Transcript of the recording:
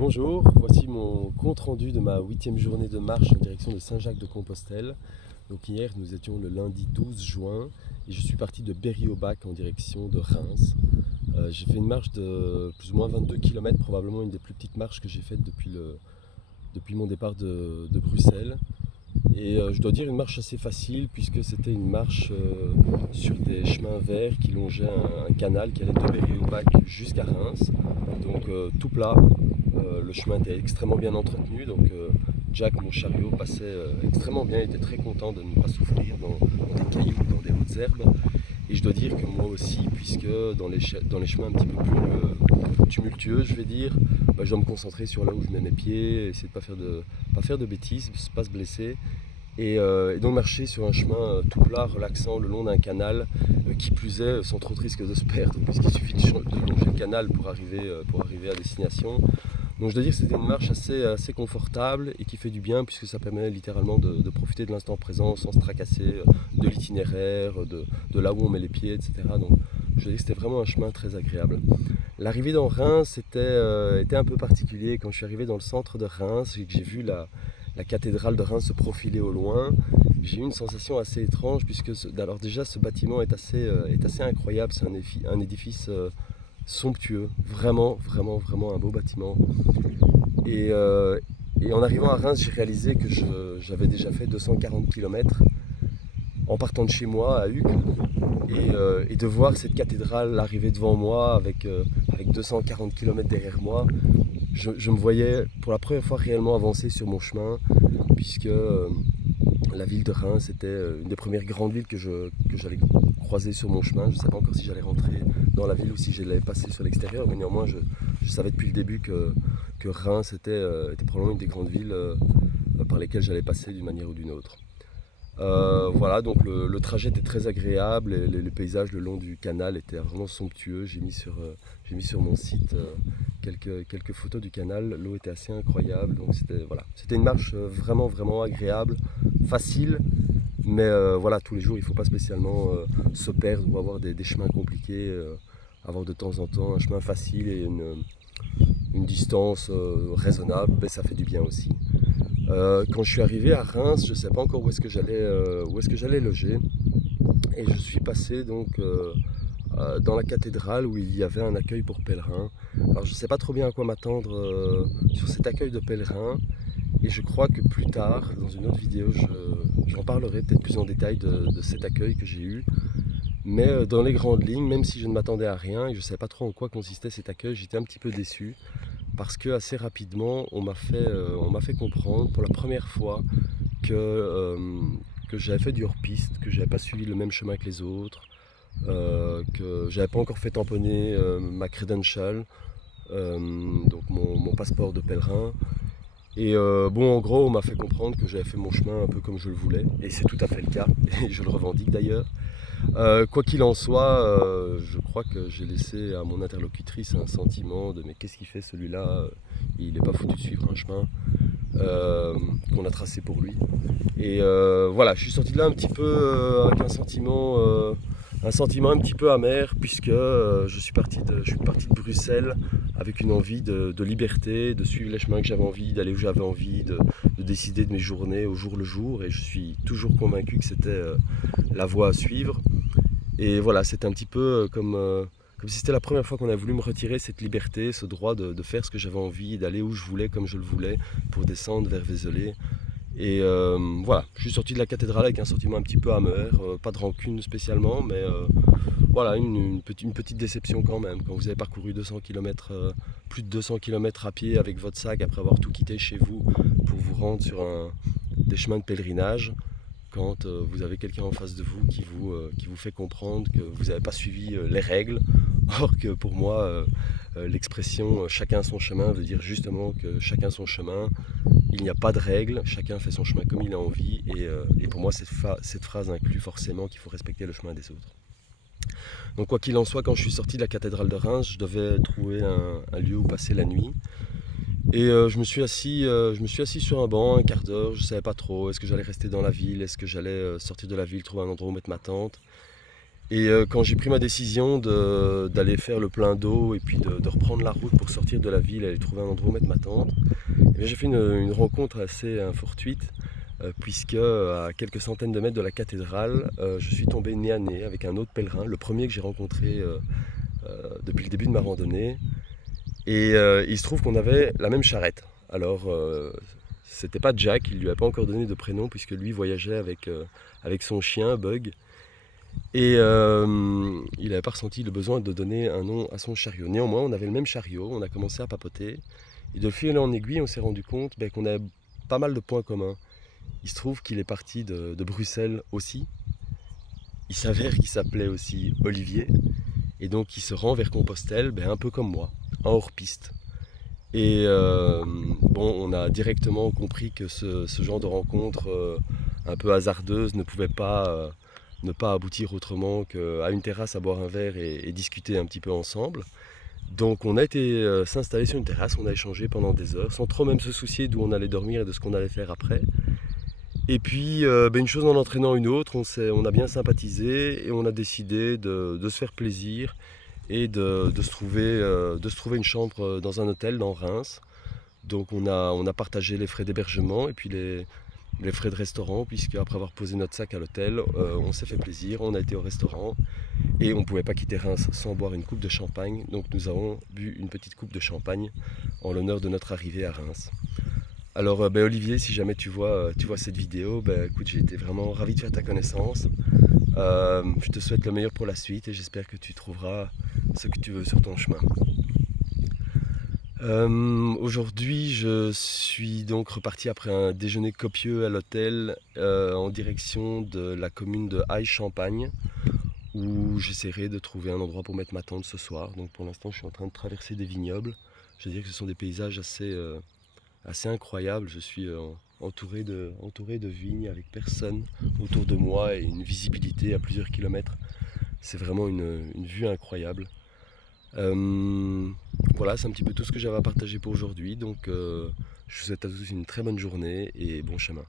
Bonjour, voici mon compte rendu de ma 8e journée de marche en direction de Saint-Jacques-de-Compostelle. Donc hier nous étions le lundi 12 juin et je suis parti de Berry-au-Bac en direction de Reims. J'ai fait une marche de plus ou moins 22 km, probablement une des plus petites marches que j'ai faites depuis mon départ de Bruxelles. Et je dois dire une marche assez facile puisque c'était une marche sur des chemins verts qui longeaient un canal qui allait de Berry-au-Bac jusqu'à Reims. Donc tout plat, le chemin était extrêmement bien entretenu, donc Jack, mon chariot, passait extrêmement bien, il était très content de ne pas souffrir dans des cailloux, dans des hautes herbes. Et je dois dire que moi aussi, puisque dans les chemins un petit peu plus tumultueux, je vais dire, je dois me concentrer sur là où je mets mes pieds, essayer de pas faire de bêtises, pas se blesser. Et donc marcher sur un chemin tout plat, relaxant, le long d'un canal, qui plus est, sans trop de risque de se perdre, puisqu'il suffit de longer le canal pour arriver à destination. Donc je dois dire que c'était une marche assez confortable et qui fait du bien, puisque ça permet littéralement de profiter de l'instant présent sans se tracasser de l'itinéraire, de là où on met les pieds, etc. Donc je dois dire que c'était vraiment un chemin très agréable. L'arrivée dans Reims était un peu particulier. Quand je suis arrivé dans le centre de Reims et que j'ai vu la cathédrale de Reims se profiler au loin, j'ai eu une sensation assez étrange puisque alors déjà ce bâtiment est assez incroyable, c'est un édifice somptueux, vraiment, vraiment, vraiment un beau bâtiment. Et, euh, et en arrivant à Reims, j'ai réalisé que j'avais déjà fait 240 km en partant de chez moi à Uccle et de voir cette cathédrale arriver devant moi avec 240 km derrière moi, je me voyais pour la première fois réellement avancer sur mon chemin, puisque la ville de Reims était une des premières grandes villes que j'allais croiser sur mon chemin. Je ne savais pas encore si j'allais rentrer dans la ville ou si j'allais passer sur l'extérieur, mais néanmoins je savais depuis le début que Reims était probablement une des grandes villes par lesquelles j'allais passer d'une manière ou d'une autre. Voilà, donc le trajet était très agréable et les paysages le long du canal étaient vraiment somptueux. J'ai mis sur mon site quelques photos du canal. L'eau était assez incroyable, donc c'était une marche vraiment vraiment agréable, facile, mais voilà, tous les jours il ne faut pas spécialement se perdre ou avoir des chemins compliqués. Avoir de temps en temps un chemin facile et une distance raisonnable, ben, ça fait du bien aussi. Quand je suis arrivé à Reims, je ne savais pas encore où est-ce que j'allais loger. Et je suis passé donc dans la cathédrale où il y avait un accueil pour pèlerins. Alors je ne sais pas trop bien à quoi m'attendre sur cet accueil de pèlerins. Et je crois que plus tard, dans une autre vidéo, j'en parlerai peut-être plus en détail de cet accueil que j'ai eu. Mais dans les grandes lignes, même si je ne m'attendais à rien et je ne savais pas trop en quoi consistait cet accueil, j'étais un petit peu déçu parce que assez rapidement on m'a fait comprendre pour la première fois que j'avais fait du hors-piste, que j'avais pas suivi le même chemin que les autres, que j'avais pas encore fait tamponner ma credential, donc mon passeport de pèlerin. Et bon, en gros, on m'a fait comprendre que j'avais fait mon chemin un peu comme je le voulais, et c'est tout à fait le cas, et je le revendique d'ailleurs. Quoi qu'il en soit, je crois que j'ai laissé à mon interlocutrice un sentiment de mais qu'est-ce qu'il fait celui-là, il n'est pas foutu de suivre un chemin qu'on a tracé pour lui. Et voilà, je suis sorti de là un petit peu avec un sentiment un petit peu amer puisque je suis parti de Bruxelles avec une envie de liberté, de suivre les chemins que j'avais envie, d'aller où j'avais envie, de décider de mes journées au jour le jour. Et je suis toujours convaincu que c'était la voie à suivre. Et voilà, c'était un petit peu comme si c'était la première fois qu'on a voulu me retirer cette liberté, ce droit de faire ce que j'avais envie, d'aller où je voulais, comme je le voulais, pour descendre vers Vézelay. Et voilà, je suis sorti de la cathédrale avec un sentiment un petit peu amer, pas de rancune spécialement, mais voilà, une petite déception quand même. Quand vous avez parcouru 200 km, plus de 200 km à pied avec votre sac après avoir tout quitté chez vous pour vous rendre sur des chemins de pèlerinage, quand vous avez quelqu'un en face de vous qui vous fait comprendre que vous n'avez pas suivi les règles, or que pour moi, l'expression chacun son chemin veut dire justement que chacun son chemin, il n'y a pas de règles, chacun fait son chemin comme il a envie, et pour moi cette phrase inclut forcément qu'il faut respecter le chemin des autres. Donc quoi qu'il en soit, quand je suis sorti de la cathédrale de Reims, je devais trouver un lieu où passer la nuit. Et je me suis assis sur un banc un quart d'heure, je ne savais pas trop, est-ce que j'allais rester dans la ville, est-ce que j'allais sortir de la ville, trouver un endroit où mettre ma tente. Et quand j'ai pris ma décision d'aller faire le plein d'eau et puis de reprendre la route pour sortir de la ville et aller trouver un endroit où mettre ma tente, eh bien, j'ai fait une rencontre assez fortuite, puisque à quelques centaines de mètres de la cathédrale, je suis tombé nez à nez avec un autre pèlerin, le premier que j'ai rencontré depuis le début de ma randonnée. Et il se trouve qu'on avait la même charrette. Alors, c'était pas Jack, il lui a pas encore donné de prénom, puisque lui voyageait avec son chien Bug. Et il n'avait pas ressenti le besoin de donner un nom à son chariot. Néanmoins, on avait le même chariot, on a commencé à papoter. Et de fil en aiguille, on s'est rendu compte qu'on avait pas mal de points communs. Il se trouve qu'il est parti de Bruxelles aussi. Il s'avère qu'il s'appelait aussi Olivier. Et donc il se rend vers Compostelle, un peu comme moi, en hors-piste. Et bon, on a directement compris que ce genre de rencontre un peu hasardeuse ne pouvait pas ne pas aboutir autrement qu'à une terrasse à boire un verre et discuter un petit peu ensemble. Donc on a été s'installer sur une terrasse, on a échangé pendant des heures, sans trop même se soucier d'où on allait dormir et de ce qu'on allait faire après. Et puis une chose en entraînant une autre, on a bien sympathisé et on a décidé de se faire plaisir et de se trouver une chambre dans un hôtel dans Reims. Donc on a partagé les frais d'hébergement et puis les frais de restaurant, puisque après avoir posé notre sac à l'hôtel, on s'est fait plaisir, on a été au restaurant et on ne pouvait pas quitter Reims sans boire une coupe de champagne. Donc nous avons bu une petite coupe de champagne en l'honneur de notre arrivée à Reims. Alors Olivier, si jamais tu vois cette vidéo, écoute, j'ai été vraiment ravi de faire ta connaissance. Je te souhaite le meilleur pour la suite et j'espère que tu trouveras ce que tu veux sur ton chemin. Aujourd'hui, je suis donc reparti après un déjeuner copieux à l'hôtel en direction de la commune de Aix-Champagne, où j'essaierai de trouver un endroit pour mettre ma tente ce soir. Donc pour l'instant, je suis en train de traverser des vignobles. Je veux dire que ce sont des paysages assez incroyables. Je suis entouré de vignes avec personne autour de moi et une visibilité à plusieurs kilomètres. C'est vraiment une vue incroyable. Voilà, c'est un petit peu tout ce que j'avais à partager pour aujourd'hui. Donc je vous souhaite à tous une très bonne journée et bon chemin.